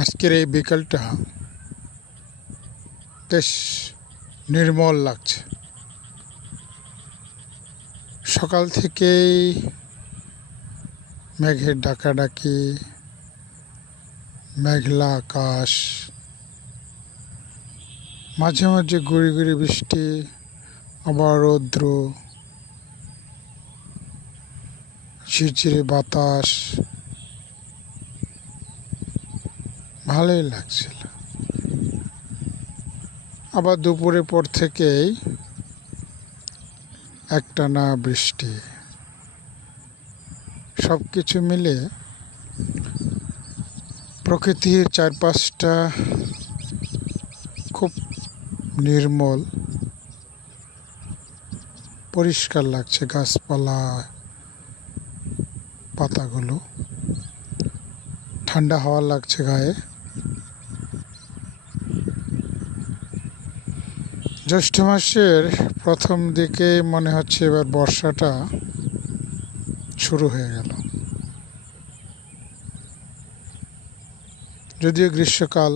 আজকের এই বিকালটা বেশ নির্মল লাগছে। সকাল থেকেই মেঘের ডাকাডাকি, মেঘলা আকাশ, মাঝে মাঝে গুড়ি গুড়ি বৃষ্টি, আবার রৌদ্র, ঝিরঝিরে বাতাস, ভালোই লাগছিল। আবার দুপুরের পর থেকেই একটানা বৃষ্টি। সব কিছু মিলে প্রকৃতির চারপাশটা খুব নির্মল, পরিষ্কার লাগছে। গাছপালা, পাতাগুলো, ঠান্ডা হাওয়া লাগছে গায়ে। জ্যৈষ্ঠ মাসের প্রথম দিকে মনে হচ্ছে এবার বর্ষাটা শুরু হয়ে গেল। যদিও গ্রীষ্মকাল,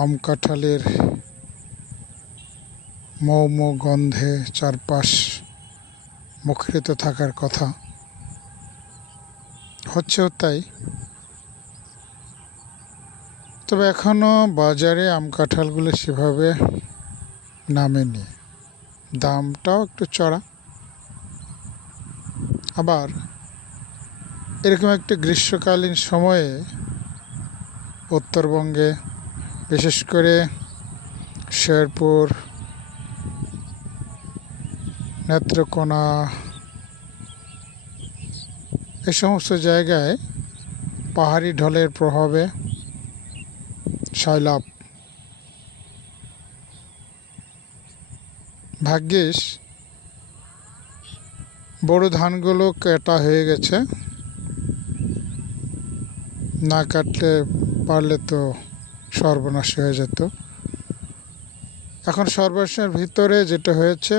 আম কাঁঠালের মৌ গন্ধে চারপাশ মুখরিত থাকার কথা, হচ্ছেও তাই। তবে এখনও বাজারে আম কাঁঠালগুলো সেভাবে নামেনি, দামটাও একটু চড়া। আবার এরকম একটা গ্রীষ্মকালীন সময়ে উত্তরবঙ্গে, বিশেষ করে শেরপুর, নেত্রকোনা, এই সমস্ত জায়গায় পাহাড়ি ঢলের প্রভাবে সয়লাব। ভাগ্যিস বড় ধানগুলো কাটা হয়ে গেছে, না কাটলে পারলে তো সর্বনাশ হয়ে যেত। এখন সর্বনাশের ভিতরে যেটা হয়েছে,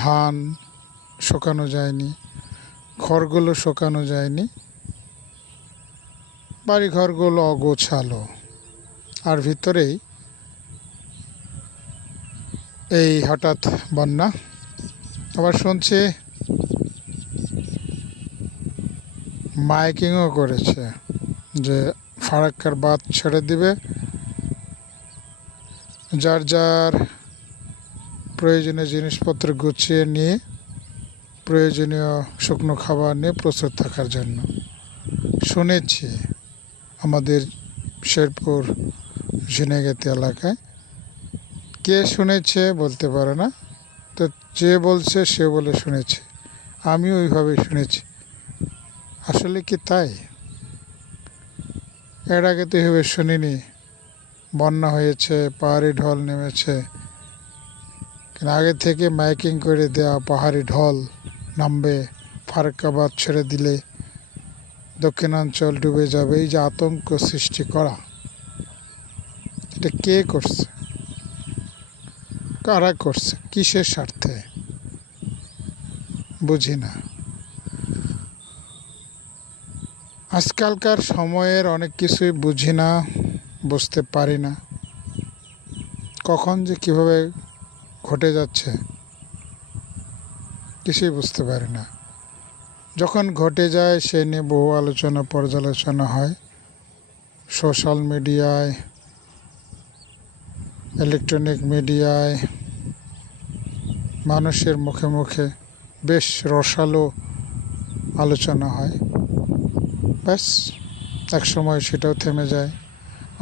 ধান শুকানো যায়নি, খড়গুলো শুকানো যায়নি, বাড়িঘরগুলো অগোছালো, আর ভিতরেই এই হঠাৎ বন্যা। আবার শুনছি মাইকিংও করেছে যে ফারাক্কার বাঁধ ছেড়ে দিবে, যার যার প্রয়োজনীয় জিনিসপত্র গুছিয়ে নিয়ে প্রয়োজনীয় শুকনো খাবার নিয়ে প্রস্তুত থাকার জন্য। শুনেছি আমাদের শেরপুর ঝিনাইগাতি এলাকায়। কে শুনেছে বলতে পারে না, তো যে বলছে সে বলে শুনেছে, আমি ওইভাবে শুনেছি। আসলে কি তাই? এর আগে তো এভাবে শুনিনি। বন্যা হয়েছে, পাহাড়ি ঢল নেমেছে, কিন্তু আগে থেকে মাইকিং করে দেওয়া পাহাড়ি ঢল নামবে, ফারাক্কা বাঁধ ছেড়ে দিলে দক্ষিণাঞ্চল ডুবে যাবে, এই যে আতঙ্ক সৃষ্টি করা, এটা কে করছে, কারা করছে, কিসের স্বার্থে বুঝি না। আজকালকার সময়ের অনেক কিছুই বুঝি না, বুঝতে পারি না, কখন যে কিভাবে ঘটে যাচ্ছে কিছুই বুঝতে পারি না। যখন ঘটে যায় সে নিয়ে বহু আলোচনা পর্যালোচনা হয়, সোশ্যাল মিডিয়ায়, ইলেকট্রনিক মিডিয়ায়, মানুষের মুখে মুখে বেশ রসালো আলোচনা হয়। ব্যাস, এক সময় সেটাও থেমে যায়,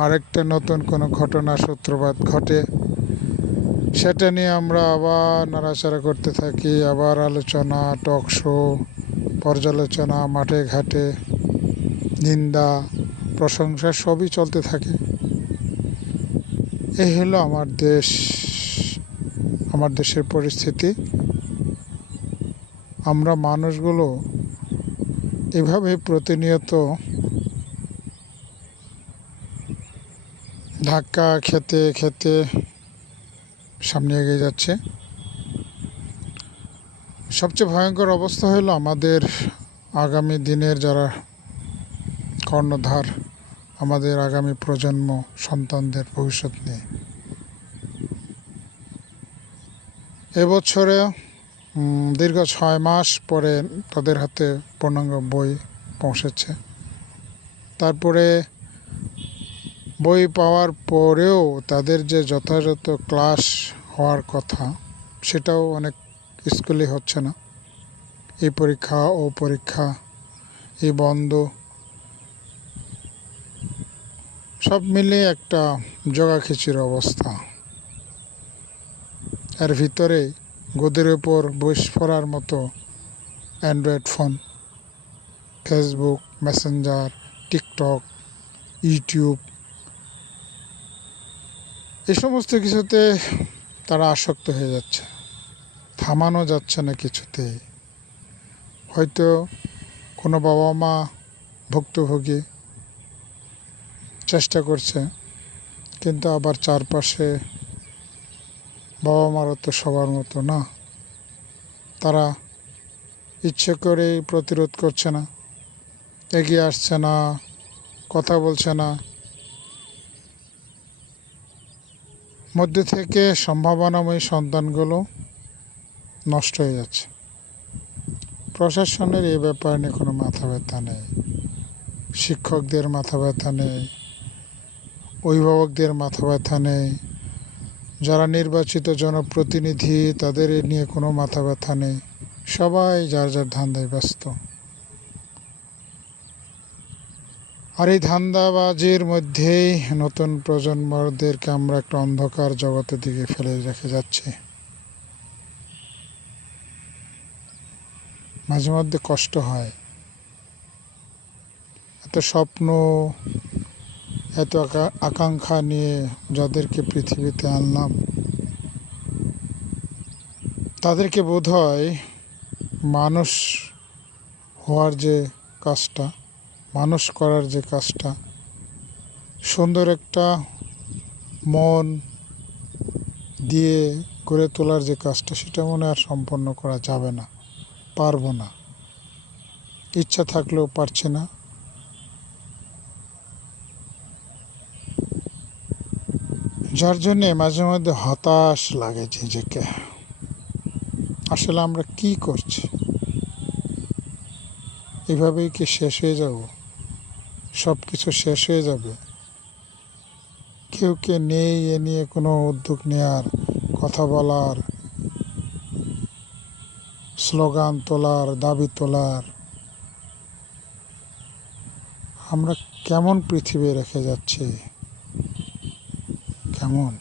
আরেকটা নতুন কোনো ঘটনা সূত্রপাত ঘটে, সেটা নিয়ে আমরা আবার নাড়াচাড়া করতে থাকি, আবার আলোচনা, টক শো, পর্যালোচনা, মাঠে ঘাটে নিন্দা, প্রশংসা সবই চলতে থাকে। এই হলো আমার দেশ, আমার দেশের পরিস্থিতি। আমরা মানুষগুলো এভাবে প্রতিনিয়ত ধাক্কা খেতে খেতে সামনে এগিয়ে যাচ্ছে। সবচেয়ে ভয়ঙ্কর অবস্থা হলো আমাদের আগামী দিনের যারা কর্ণধার, আমাদের আগামী প্রজন্ম, সন্তানদের ভবিষ্যৎ নিয়ে। এবছরে দীর্ঘ 6 মাস পরে তাদের হাতে পূর্ণাঙ্গ বই পৌঁছেছে। তারপরে বই পাওয়ার পরেও তাদের যে যথাযথ ক্লাস হওয়ার কথা, সেটাও অনেক স্কুলে হচ্ছে না। এই পরীক্ষা ও পরীক্ষা, এই বন্ধ, সব মিলিয়ে একটা জগাখিচুড়ির অবস্থা। এর ভিতরে গদির ওপর বসে পড়ার মতো Android phone, Facebook, Messenger, TikTok, YouTube, এই সমস্ত কিছুতে তারা আসক্ত হয়ে যাচ্ছে, থামানো যাচ্ছে না কিছুতেই। হয়তো কোনো বাবা মা ভুক্তভোগী, চেষ্টা করছে, কিন্তু আবার চারপাশে বাবা মারা তো সবার মতো না, তারা ইচ্ছে করেই প্রতিরোধ করছে না, এগিয়ে আসছে না, কথা বলছে না। মধ্যে থেকে সম্ভাবনাময়ী সন্তানগুলো নষ্ট হয়ে যাচ্ছে। প্রশাসনের এই ব্যাপার নিয়ে কোনো মাথা ব্যথা নেই, শিক্ষকদের মাথা ব্যথা নেই, অভিভাবকদের মাথা ব্যথা নেই, যারা নির্বাচিত জনপ্রতিনিধি তাদের নিয়ে কোনো মাথা ব্যথা নেই। সবাই যার যার ধান্দায় ব্যস্ত। আর এই ধান্দাবাজির মধ্যেই নতুন প্রজন্মদেরকে আমরা একটা অন্ধকার জগতের দিকে ফেলে রেখে যাচ্ছি। মাঝে মধ্যে কষ্ট হয়, এত স্বপ্ন, এত আকাঙ্ক্ষা নিয়ে যাদেরকে পৃথিবীতে আনলাম, তাদেরকে বোধহয় মানুষ হওয়ার যে কাজটা, মানুষ করার যে কাজটা, সুন্দর একটা মন দিয়ে গড়ে তোলার যে কাজটা, সেটা মনে আর সম্পন্ন করা যাবে না, পারবো না। ইচ্ছা থাকলেও পারছি না। যার জন্যে মাঝে মধ্যে হতাশ লাগে নিজেকে। আসলে আমরা কি করছি? এভাবেই কি শেষ হয়ে যাব? সব কিছু শেষ হয়ে যাবে? কেউ কে নেই এ নিয়ে কোনো উদ্যোগ নেওয়ার, কথা বলার, স্লোগান তোলার, দাবি তোলার। আমরা কেমন পৃথিবী রেখে যাচ্ছি? কেমন?